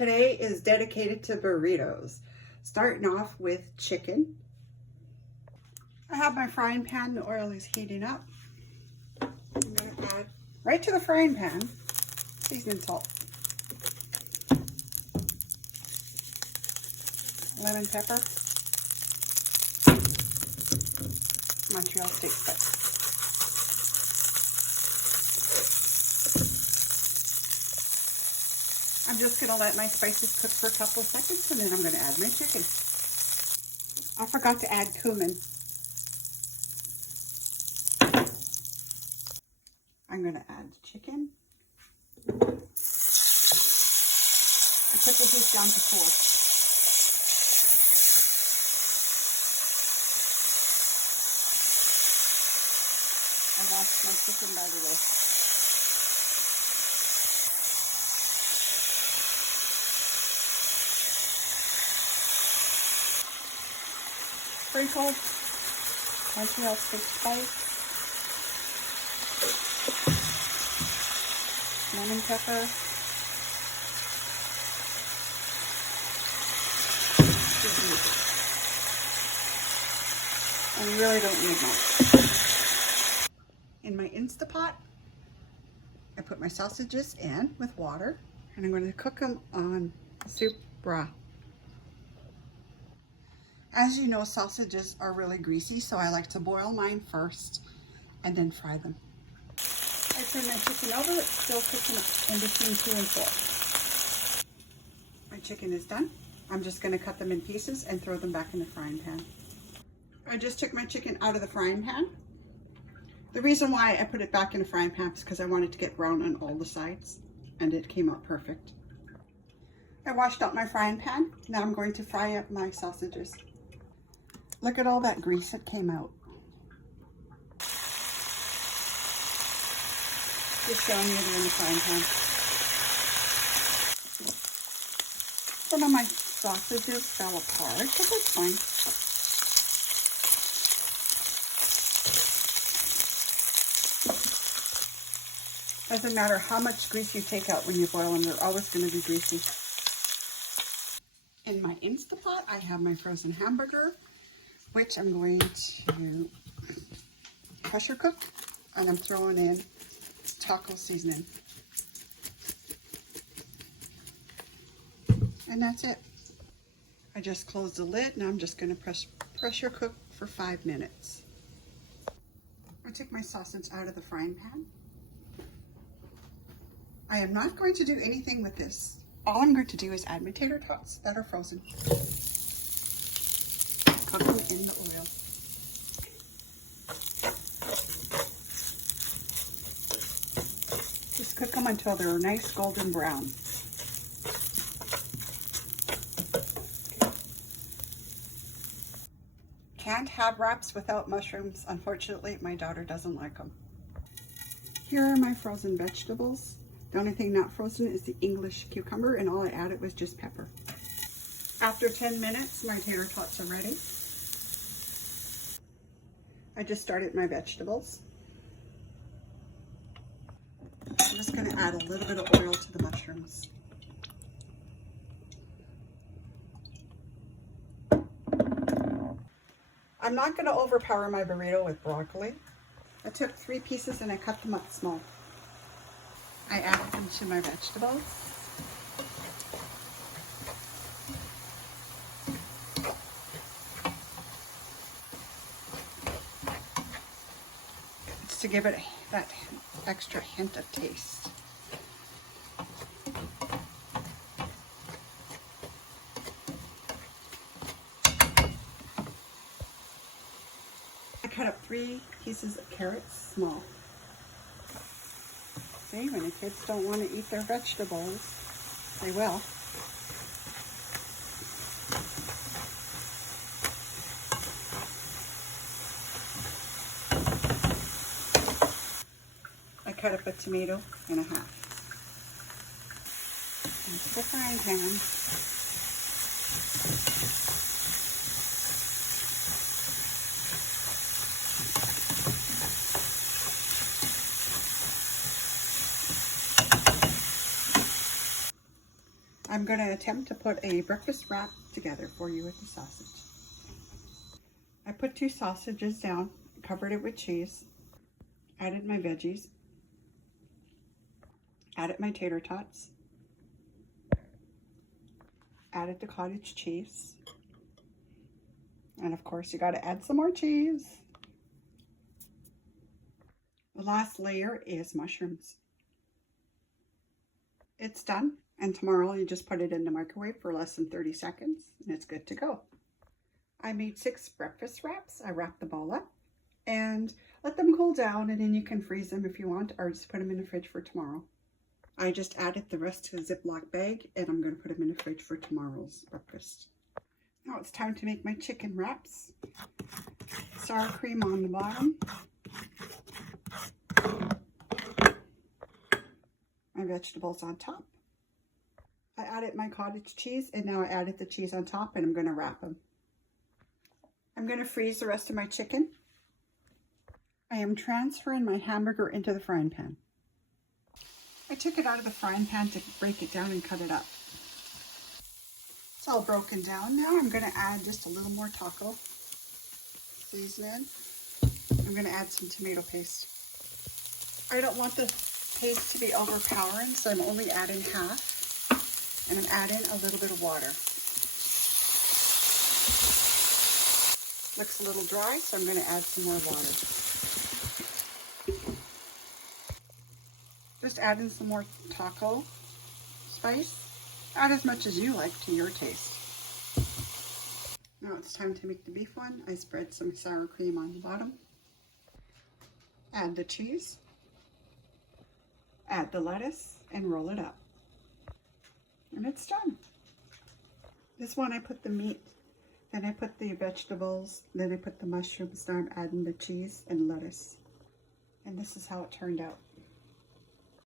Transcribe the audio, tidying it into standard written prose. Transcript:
Today is dedicated to burritos. Starting off with chicken. I have my frying pan, the oil is heating up. I'm going to add right to the frying pan seasoning salt, lemon pepper, Montreal steak spice. I'm just going to let my spices cook for a couple of seconds and then I'm going to add my chicken. I forgot to add cumin. I'm going to add the chicken. I put the heat down to 4. I washed my chicken, by the way. Sprinkle Montreal steak spice, lemon pepper, and we really don't need much. In my Instapot, I put my sausages in with water, and I'm going to cook them on soup broth. As you know, sausages are really greasy, so I like to boil mine first and then fry them. I turn my chicken over, it's still cooking in between 2 and 4. My chicken is done. I'm just going to cut them in pieces and throw them back in the frying pan. I just took my chicken out of the frying pan. The reason why I put it back in the frying pan is because I wanted to get brown on all the sides, and it came out perfect. I washed out my frying pan. Now I'm going to fry up my sausages. Look at all that grease that came out. Just down here in the frying pan. Some of my sausages fell apart, but that's fine. Doesn't matter how much grease you take out when you boil them, they're always going to be greasy. In my Instapot, I have my frozen hamburger, which I'm going to pressure cook, and I'm throwing in taco seasoning. And that's it. I just closed the lid, and I'm just going to pressure cook for 5 minutes. I took my sausage out of the frying pan. I am not going to do anything with this. All I'm going to do is add my tater tots that are frozen. Cook them in the oil. Just cook them until they're nice golden brown. Can't have wraps without mushrooms. Unfortunately, my daughter doesn't like them. Here are my frozen vegetables. The only thing not frozen is the English cucumber, and all I added was just pepper. After 10 minutes, my tater tots are ready. I just started my vegetables. I'm just going to add a little bit of oil to the mushrooms. I'm not going to overpower my burrito with broccoli. I took 3 pieces and I cut them up small. I added them to my vegetables. It's to give it that extra hint of taste. I cut up 3 pieces of carrots small. See, when the kids don't want to eat their vegetables, they will. I cut up a tomato and a half. Into the frying pan. I'm going to attempt to put a breakfast wrap together for you with the sausage. I put 2 sausages down, covered it with cheese, added my veggies, added my tater tots, added the cottage cheese, and of course you got to add some more cheese. The last layer is mushrooms. It's done, and tomorrow you just put it in the microwave for less than 30 seconds and it's good to go. I made 6 breakfast wraps. I wrapped them all up and let them cool down, and then you can freeze them if you want, or just put them in the fridge for tomorrow. I just added the rest to a Ziploc bag and I'm going to put them in the fridge for tomorrow's breakfast. Now it's time to make my chicken wraps. Sour cream on the bottom. My vegetables on top. I added my cottage cheese, and now I added the cheese on top, and I'm going to wrap them. I'm going to freeze the rest of my chicken. I am transferring my hamburger into the frying pan. I took it out of the frying pan to break it down and cut it up. It's all broken down. Now I'm going to add just a little more taco seasoning. I'm going to add some tomato paste. I don't want the paste to be overpowering, so I'm only adding half, and I'm adding a little bit of water. Looks a little dry, so I'm going to add some more water. Just adding some more taco spice. Add as much as you like to your taste. Now it's time to make the beef one. I spread some sour cream on the bottom. Add the cheese. Add the lettuce and roll it up. And it's done. This one I put the meat, then I put the vegetables, then I put the mushrooms, now I'm adding the cheese and lettuce. And this is how it turned out.